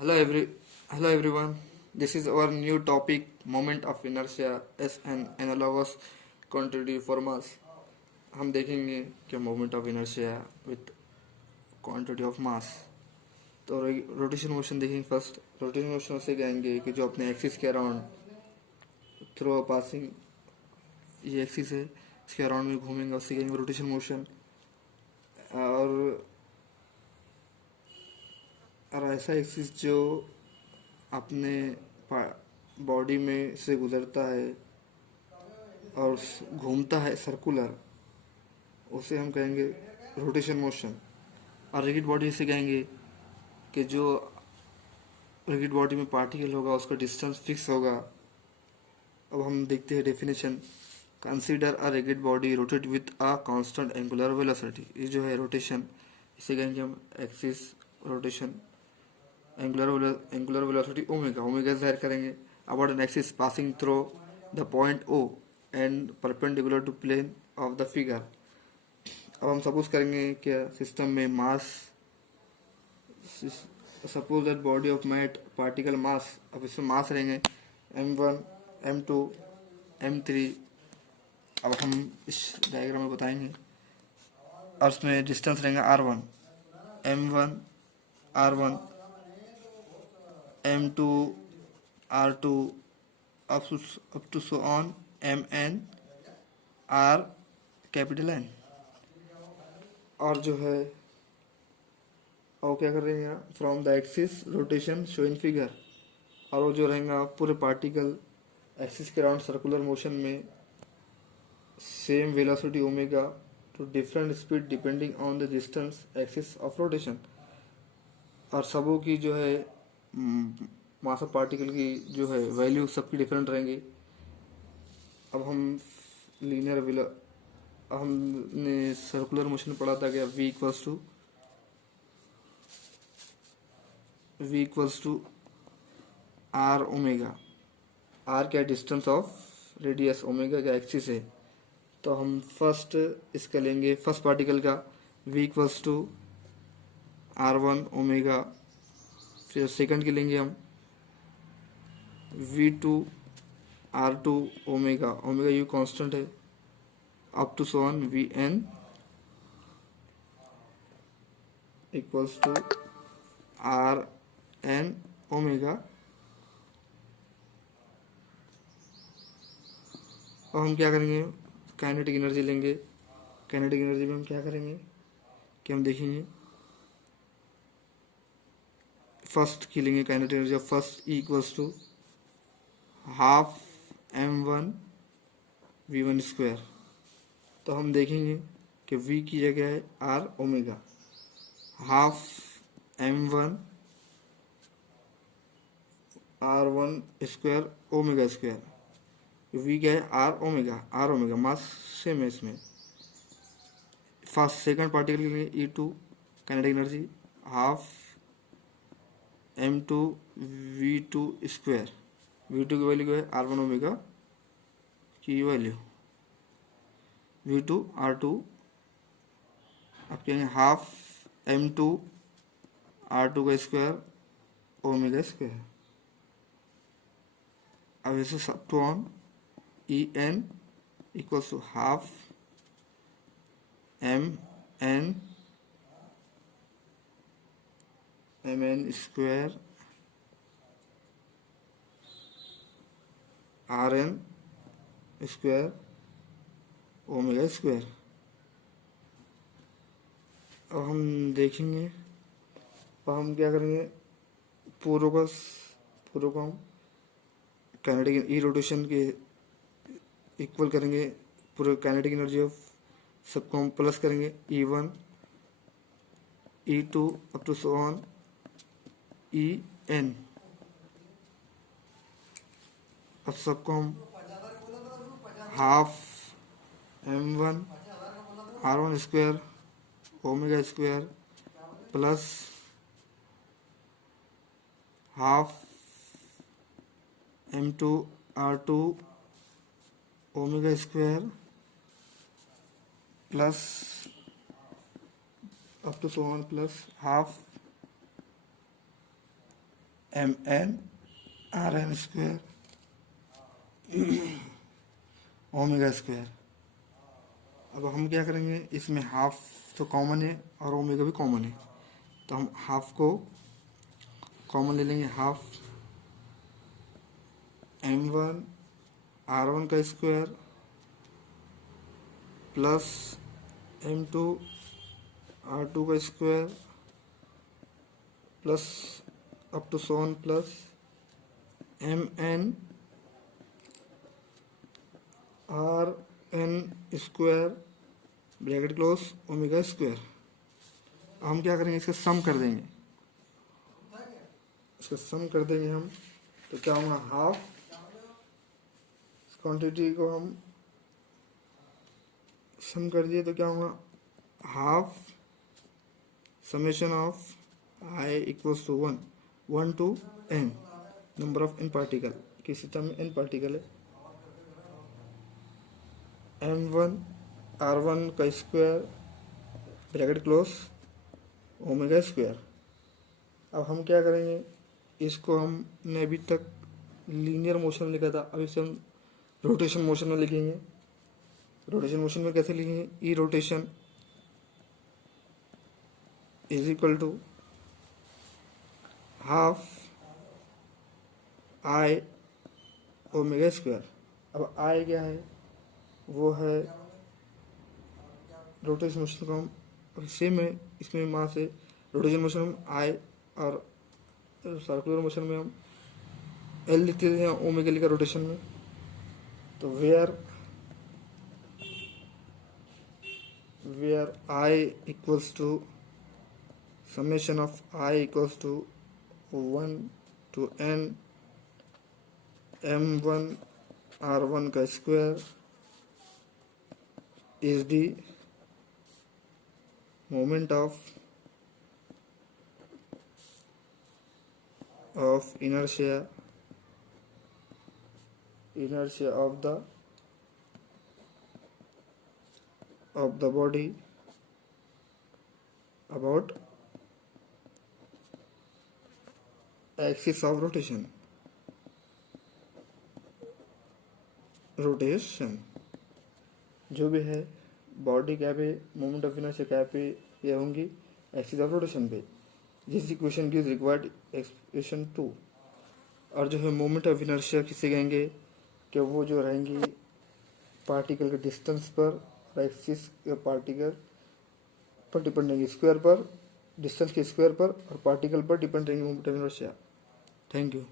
Hello hello everyone. This is our new topic moment of inertia as an analogous quantity for mass. हम देखेंगे कि moment of inertia with quantity of mass. तो rotation motion देखेंगे। First rotation motion से कहेंगे कि जो अपने एक्सिस के अराउंड थ्रू पासिंग, ये एक्सिस है, इसके अराउंड में घूमेंगे, उससे कहेंगे रोटेशन मोशन। और ऐसा एक्सिस जो अपने बॉडी में से गुजरता है और घूमता है सर्कुलर, उसे हम कहेंगे रोटेशन मोशन। और रिगिड बॉडी से कहेंगे कि जो रिगिड बॉडी में पार्टिकल होगा उसका डिस्टेंस फिक्स होगा। अब हम देखते हैं definition. Consider a rigid body rotate with a constant angular velocity. ये जो है रोटेशन, इसे कहेंगे हम axis rotation. Angular velocity omega, omega जाहिर करेंगे about an axis passing through the point O and perpendicular to plane of the figure. अब हम सपोज करेंगे कि सिस्टम में mass, suppose that body of mat particle mass, अब इसमें मास रहेंगे m1 m2 m3। अब हम इस डायग्राम में बताएंगे। और उसमें डिस्टेंस रहेंगे r1 m1 r1 m2 r2 up to so on mn r capital N। और जो है और क्या कर रहे हैं from the axis rotation show in figure. और वो जो रहेगा पूरे पार्टिकल एक्सिस के अराउंड सर्कुलर मोशन में same velocity omega to different speed depending on the distance axis of rotation. और सबों की जो है मास ऑफ पार्टिकल की जो है वैल्यू सबकी डिफरेंट रहेंगी। अब हम लीनियर वेलो हमने सर्कुलर मोशन में पढ़ा था कि v equals to r omega. R क्या डिस्टेंस ऑफ रेडियस, ओमेगा का एक्सिस है। तो हम फर्स्ट इसका लेंगे, फर्स्ट पार्टिकल का v equals to r1 omega. फिर सेकंड के लेंगे हम v2 r2 omega, omega you constant है, up to so on vn equals to r n omega. और हम क्या करेंगे, काइनेटिक एनर्जी लेंगे। काइनेटिक एनर्जी में हम क्या करेंगे कि हम देखेंगे फर्स्ट की लेंगे kinetic energy of first E equals to half m1 v1 square. तो हम देखेंगे कि v की जगह है r omega, half m1 r1 square omega square. v क्या है r omega, r omega mass same है इसमें। फर्स्ट सेकंड पार्टिकल के लिए E2 kinetic energy half m2 v2 square. v2 की वैल्यू क्या है r1 ओमेगा की वैल्यू, v2 r2। अब कहेंगे हाफ m2 r2 का स्क्वायर ओमेगा स्क्वायर। अब इसे सब to on En equals to half mn square rn square omega square. अब हम देखेंगे, अब हम क्या करेंगे, पूर्व को हम काइनेटिक ई रोटेशन के इक्वल करेंगे। पूरे काइनेटिक एनर्जी ऑफ सबको हम प्लस करेंगे E1 E2 up to so on En। अब सबको हम half m1 r1 square omega square plus half m2 r2 omega square plus up to so on plus half M N R N square omega square. अब हम क्या करेंगे, इसमें half तो common है और ओमेगा भी कॉमन है, तो हम हाफ को कॉमन ले लेंगे। हाफ m1 r1 का स्क्वायर प्लस m2 r2 का square plus up to so on plus mn R N square bracket close omega square. हम क्या करेंगे, इसका सम कर देंगे, इसका सम कर देंगे हम, तो क्या होगा, हाफ क्वांटिटी को हम सम कर दिए तो क्या होगा, half summation of I equals to 1 to n number of n particle. किस सिस्टम में n पार्टिकल है, m1 r1 का square bracket close omega square. अब हम क्या करेंगे, इसको हमने अभी तक लीनियर मोशन में लिखा था, अब इसे हम रोटेशन मोशन में लिखेंगे। रोटेशन मोशन में कैसे लिखेंगे, E rotation is equal to half I omega square. अब आई क्या है, वो है रोटेशन मोशन का हम सेम है, इसमें वहाँ से रोटेशन मोशन हम आई और सर्कुलर मोशन में हम एल लिखते थे ओमेगा लिखा रोटेशन में। तो where I equals to summation of I equals to 1 to n m1 r1 का square is the moment of inertia of the body about axis of rotation जो भी है बॉडी क्या पे, मोमेंट ऑफ इनर्शिया क्या पे, ये होंगी एक्सिस ऑफ रोटेशन पे। This equation gives required expression 2। और जो है मोमेंट ऑफ इनर्शिया किसे कहेंगे, कि वो जो रहेंगी पार्टिकल के डिस्टेंस पर, एक्सिस के पार्टिकल पर डिपेंड रहेंगे, स्क्वायर पर, डिस्टेंस के स्क्वायर पर और पार्टिकल पर डिपेंड रहेंगे moment of inertia. Thank you.